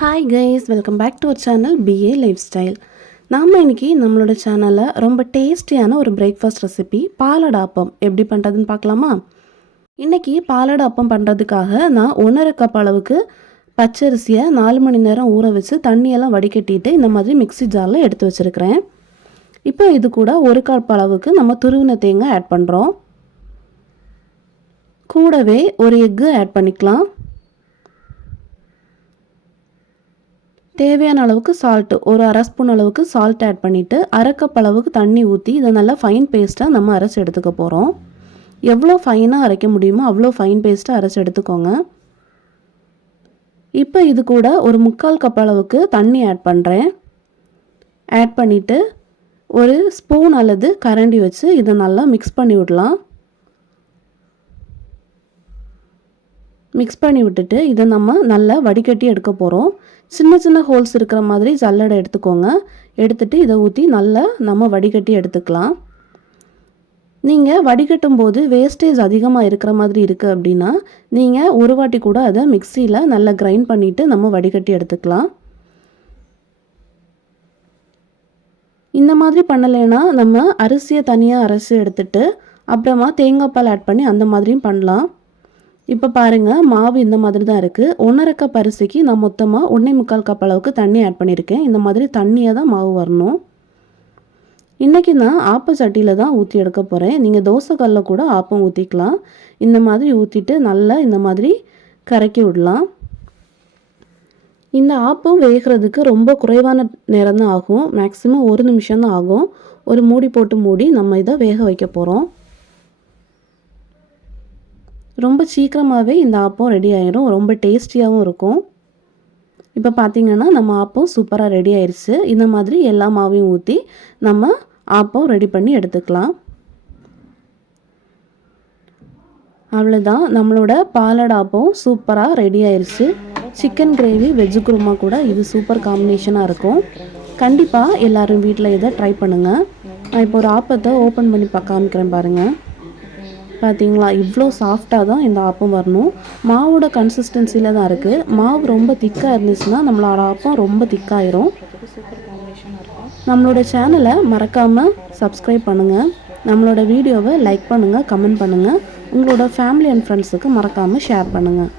Hi guys, welcome back to our channel BA lifestyle. நாம் இன்றைக்கி நம்மளோட சேனலில் ரொம்ப டேஸ்டியான ஒரு பிரேக்ஃபாஸ்ட் ரெசிபி பாலடை அப்பம் எப்படி பண்ணுறதுன்னு பார்க்கலாமா? இன்றைக்கி பாலடை அப்பம் பண்ணுறதுக்காக நான் 1.5 கப் அளவுக்கு பச்சரிசியை 4 மணி நேரம் ஊற வச்சு தண்ணியெல்லாம் வடிகட்டிட்டு இந்த மாதிரி மிக்ஸி ஜாரில் எடுத்து வச்சுருக்கிறேன். இப்போ இது கூட 1 கப் அளவுக்கு நம்ம துருவின தேங்காய் ஆட் பண்ணுறோம். கூடவே ஒரு எக்கு ஆட் பண்ணிக்கலாம். தேவையான அளவுக்கு சால்ட்டு, ஒரு அரை ஸ்பூன் அளவுக்கு சால்ட் ஆட் பண்ணிவிட்டு 1/2 கப் அளவுக்கு தண்ணி ஊற்றி இதை நல்லா ஃபைன் பேஸ்ட்டாக நம்ம அரைச்சி எடுத்துக்க போகிறோம். எவ்வளோ ஃபைனாக அரைக்க முடியுமோ அவ்வளோ ஃபைன் பேஸ்ட்டாக அரைச்சி எடுத்துக்கோங்க. இப்போ இது கூட ஒரு 3/4 கப் அளவுக்கு தண்ணி ஆட் பண்ணுறேன். ஆட் பண்ணிவிட்டு ஒரு ஸ்பூன் அல்லது கரண்டி வச்சு இதை நல்லா மிக்ஸ் பண்ணி விடலாம். மிக்ஸ் பண்ணி விட்டுட்டு இதை நம்ம நல்லா வடிகட்டி எடுக்க போகிறோம். சின்ன சின்ன ஹோல்ஸ் இருக்கிற மாதிரி ஜல்லடை எடுத்துக்கோங்க. எடுத்துகிட்டு இதை ஊற்றி நல்லா நம்ம வடிகட்டி எடுத்துக்கலாம். நீங்கள் வடிகட்டும் போது வேஸ்டேஜ் அதிகமாக இருக்கிற மாதிரி இருக்குது அப்படின்னா நீங்கள் ஒரு வாட்டி கூட அதை மிக்சியில் நல்லா கிரைண்ட் பண்ணிவிட்டு நம்ம வடிகட்டி எடுத்துக்கலாம். இந்த மாதிரி பண்ணலைன்னா நம்ம அரிசியை தனியாக அரைச்சி எடுத்துகிட்டு அப்புறமா தேங்காய் பால் ஆட் பண்ணி அந்த மாதிரியும் பண்ணலாம். இப்போ பாருங்கள், மாவு இந்த மாதிரி தான் இருக்குது. 1.5 கப் அரிசிக்கு நான் மொத்தமாக 1.25 கப் அளவுக்கு தண்ணி ஆட் பண்ணியிருக்கேன். இந்த மாதிரி தண்ணியாக தான் மாவு வரணும். இன்றைக்கி நான் ஆப்ப சட்டியில் தான் ஊற்றி எடுக்க போகிறேன். நீங்கள் தோசை கல்லில் கூட ஆப்பம் ஊற்றிக்கலாம். இந்த மாதிரி ஊற்றிட்டு நல்லா இந்த மாதிரி கரைக்கி விடலாம். இந்த ஆப்பம் வேகிறதுக்கு ரொம்ப குறைவான நேரம் தான் ஆகும். மேக்ஸிமம் 1 நிமிஷம் தான் ஆகும். ஒரு மூடி போட்டு மூடி நம்ம இதை வேக வைக்க போகிறோம். ரொம்ப சீக்கிரமாகவே இந்த ஆப்பம் ரெடி ஆயிடும். ரொம்ப டேஸ்டியாகவும் இருக்கும். இப்போ பார்த்திங்கன்னா நம்ம ஆப்பம் சூப்பராக ரெடி ஆயிடுச்சு. இந்த மாதிரி எல்லா மாவையும் ஊற்றி நம்ம ஆப்பம் ரெடி பண்ணி எடுத்துக்கலாம். அவ்வளோதான், நம்மளோட பாலடை ஆப்பம் சூப்பராக ரெடி ஆயிடுச்சு. சிக்கன் கிரேவி, வெஜ்ஜு குருமா கூட இது சூப்பர் காம்பினேஷனாக இருக்கும். கண்டிப்பாக எல்லோரும் வீட்டில் இதை ட்ரை பண்ணுங்கள். நான் இப்போ ஒரு ஆப்பத்தை ஓப்பன் பண்ணி காமிக்கிறேன் பாருங்கள். பார்த்தீங்களா, இவ்வளோ சாஃப்டாக தான் இந்த ஆப்பம் வரணும். மாவோட கன்சிஸ்டன்சியில் தான் இருக்குது. மாவு ரொம்ப திக்காக இருந்துச்சுன்னா நம்மளோட ஆப்பம் ரொம்ப திக்காயிரும். நம்மளோட சேனலை மறக்காமல் சப்ஸ்கிரைப் பண்ணுங்கள். நம்மளோட வீடியோவை லைக் பண்ணுங்கள், கமெண்ட் பண்ணுங்கள். உங்களோட ஃபேமிலி அண்ட் ஃப்ரெண்ட்ஸுக்கு மறக்காமல் ஷேர் பண்ணுங்கள்.